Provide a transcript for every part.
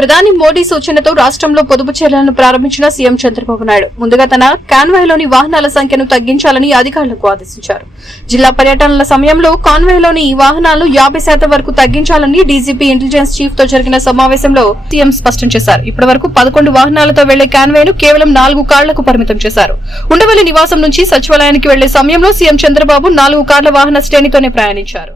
ప్రధాని మోడీ సూచనతో రాష్ట్రంలో పొదుపు చర్యలను ప్రారంభించిన సీఎం చంద్రబాబు నాయుడు ముందుగా తన కాన్వాయ్లోని వాహనాల సంఖ్యను తగ్గించాలని అధికారులకు ఆదేశించారు. జిల్లా పర్యటనల సమయంలో కాన్వాయ్లోని వాహనాలను 50% వరకు తగ్గించాలని డీజీపీ ఇంటెలిజెన్స్ చీఫ్ తో జరిగిన సమావేశంలో సీఎం స్పష్టం చేశారు. ఇప్పటివరకు 11 వాహనాలతో వెళ్లే కాన్వాయ్ను కేవలం 4 కార్లకు పరిమితం చేశారు. ఉండవల్లి నివాసం నుంచి సచివాలయానికి వెళ్లే సమయంలో సీఎం చంద్రబాబు 4 కార్ల వాహన శ్రేణితోనే ప్రయాణించారు.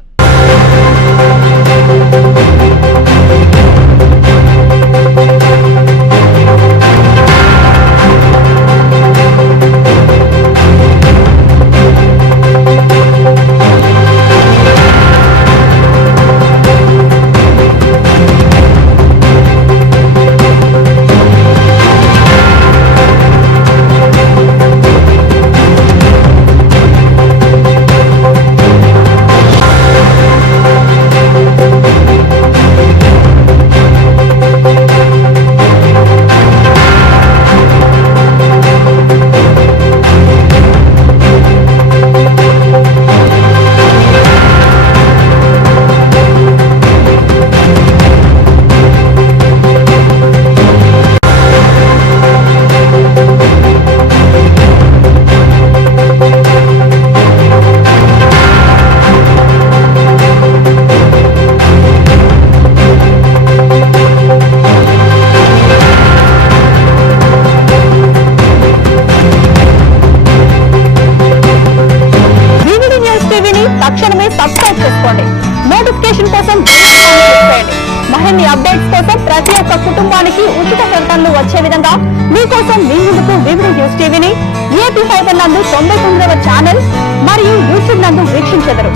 తక్షణమే సబ్స్క్రైబ్ చేసుకోండి. నోటిఫికేషన్ కోసం చేయండి. మరిన్ని అప్డేట్స్ కోసం ప్రతి ఒక్క కుటుంబానికి ఉచిత ప్రకటనలు వచ్చే విధంగా మీకోసం మీ ముందుకు వివిధ న్యూస్ టీవీని ఏపీ 5 నందు 99వ ఛానల్ మరియు యూట్యూబ్ నందు వీక్షించెదరు.